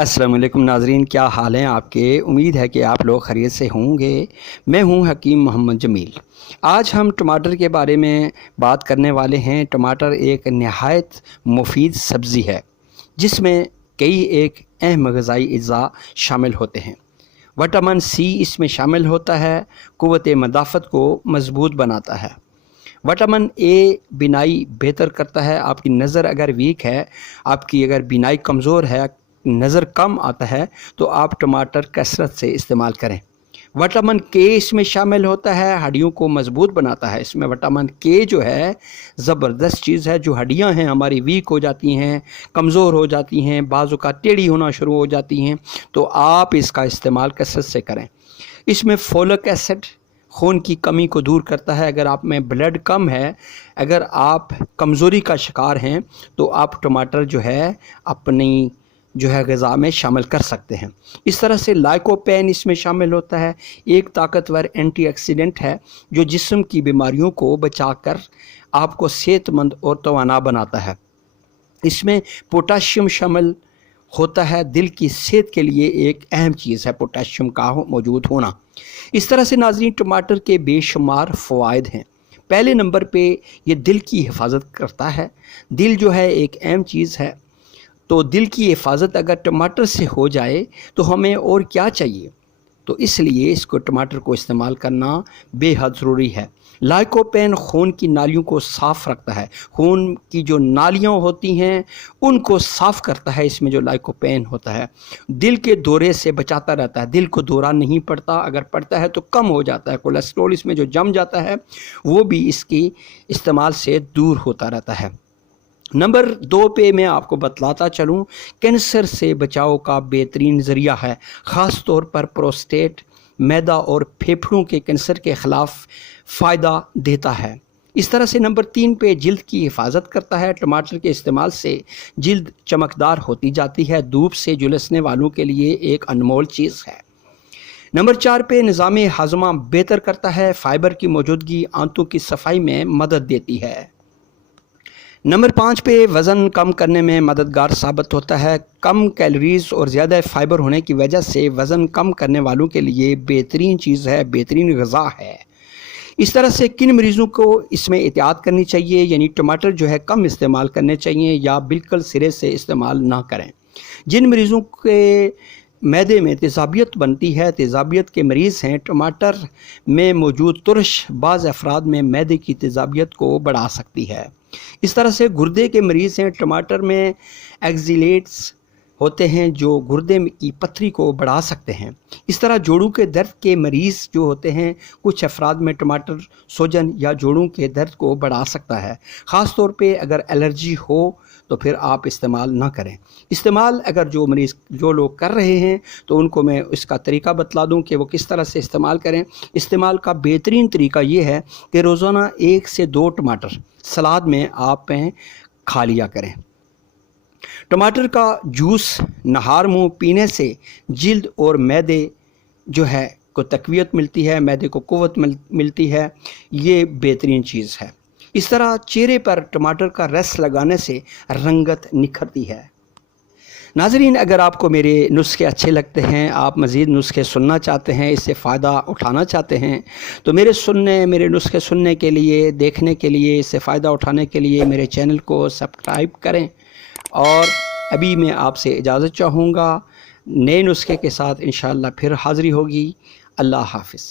अस्सलाम वालेकुम नाज़रीन, क्या हाल हैं आपके। उम्मीद है कि आप लोग खैरियत से होंगे। मैं हूं हकीम मोहम्मद जमील। आज हम टमाटर के बारे में बात करने वाले हैं। टमाटर एक नहायत मुफीद सब्ज़ी है जिसमें कई एक अहम ग़िज़ाई अज़्ज़ा शामिल होते हैं। विटामिन सी इसमें शामिल होता है, क़ुव्वत मदाफ़त को मज़बूत बनाता है। विटामिन ए बिनाई बेहतर करता है। आपकी नज़र अगर वीक है, आपकी अगर बिनाई कमज़ोर है, नज़र कम आता है, तो आप टमाटर कसरत से इस्तेमाल करें। विटामिन के इसमें शामिल होता है, हड्डियों को मज़बूत बनाता है। इसमें विटामिन के जो है ज़बरदस्त चीज़ है। जो हड्डियां हैं हमारी वीक हो जाती हैं, कमज़ोर हो जाती हैं, बाज़ों का टेढ़ी होना शुरू हो जाती हैं, तो आप इसका इस्तेमाल कसरत से करें। इसमें फोलिक एसिड खून की कमी को दूर करता है। अगर आप में ब्लड कम है, अगर आप कमज़ोरी का शिकार हैं, तो आप टमाटर जो है अपनी ग़िज़ा में शामिल कर सकते हैं। इस तरह से लाइकोपेन इसमें शामिल होता है। एक ताकतवर एंटीऑक्सीडेंट है जो जिस्म की बीमारियों को बचाकर आपको सेहतमंद और तवाना बनाता है। इसमें पोटाशियम शामिल होता है। दिल की सेहत के लिए एक अहम चीज़ है पोटाशियम का मौजूद होना। इस तरह से नाज़रीन टमाटर के बेशुमार फ़वाइद हैं। पहले नंबर पे ये दिल की हिफाजत करता है। दिल जो है एक अहम चीज़ है, तो दिल की हिफाजत अगर टमाटर से हो जाए तो हमें और क्या चाहिए। तो इसलिए इसको टमाटर को इस्तेमाल करना बेहद ज़रूरी है। लाइकोपेन खून की नालियों को साफ़ रखता है। खून की जो नालियाँ होती हैं उनको साफ़ करता है। इसमें जो लाइकोपेन होता है दिल के दौरे से बचाता रहता है। दिल को दौरा नहीं पड़ता, अगर पड़ता है तो कम हो जाता है। कोलेस्ट्रॉल इसमें जो जम जाता है वो भी इसकी इस्तेमाल से दूर होता रहता है। नंबर 2 पे मैं आपको बतलाता चलूँ, कैंसर से बचाव का बेहतरीन ज़रिया है। ख़ास तौर पर प्रोस्टेट, मैदा और फेफड़ों के कैंसर के ख़िलाफ़ फ़ायदा देता है। इस तरह से नंबर 3 पे जिल्द की हिफाजत करता है। टमाटर के इस्तेमाल से जिल्द चमकदार होती जाती है। धूप से झुलसने वालों के लिए एक अनमोल चीज़ है। नंबर 4 पे निज़ाम हाज़मा बेहतर करता है। फ़ाइबर की मौजूदगी आंतों की सफाई में मदद देती है। नंबर 5 पे वज़न कम करने में मददगार साबित होता है। कम कैलोरीज़ और ज़्यादा फ़ाइबर होने की वजह से वज़न कम करने वालों के लिए बेहतरीन चीज़ है, बेहतरीन ग़िज़ा है। इस तरह से किन मरीज़ों को इसमें एहतियात करनी चाहिए, यानी टमाटर जो है कम इस्तेमाल करने चाहिए या बिल्कुल सिरे से इस्तेमाल ना करें। जिन मरीज़ों के मैदे में तेज़ाबियत बनती है, तेज़ाबियत के मरीज़ हैं, टमाटर में मौजूद तुरश बाज़ अफराद में मैदे की तेज़ाबियत को बढ़ा सकती है। इस तरह से गुर्दे के मरीज़ हैं, टमाटर में एक्जिलेट्स होते हैं जो गुर्दे की पथरी को बढ़ा सकते हैं। इस तरह जोड़ों के दर्द के मरीज़ जो होते हैं, कुछ अफराद में टमाटर सूजन या जोड़ों के दर्द को बढ़ा सकता है। ख़ास तौर पे अगर एलर्जी हो तो फिर आप इस्तेमाल ना करें। इस्तेमाल अगर जो लोग कर रहे हैं तो उनको मैं इसका तरीका बतला दूं कि वो किस तरह से इस्तेमाल करें। इस्तेमाल का बेहतरीन तरीका ये है कि रोज़ाना 1 से 2 टमाटर सलाद में आप खा लिया करें। टमाटर का जूस नहार मुँह पीने से जिल्द और मैदे जो है को तक़वियत मिलती है, मैदे को क़ुव्वत मिलती है। ये बेहतरीन चीज़ है। इस तरह चेहरे पर टमाटर का रस लगाने से रंगत निखरती है। नाज़रीन, अगर आपको मेरे नुस्खे अच्छे लगते हैं, आप मज़ीद नुस्खे सुनना चाहते हैं, इससे फ़ायदा उठाना चाहते हैं, तो मेरे नुस्खे सुनने के लिए, देखने के लिए, इससे फ़ायदा उठाने के लिए मेरे चैनल को सब्सक्राइब करें। और अभी मैं आपसे इजाज़त चाहूँगा। नए नुस्खे के साथ इंशाअल्लाह फिर हाज़िरी होगी। अल्लाह हाफ़िज़।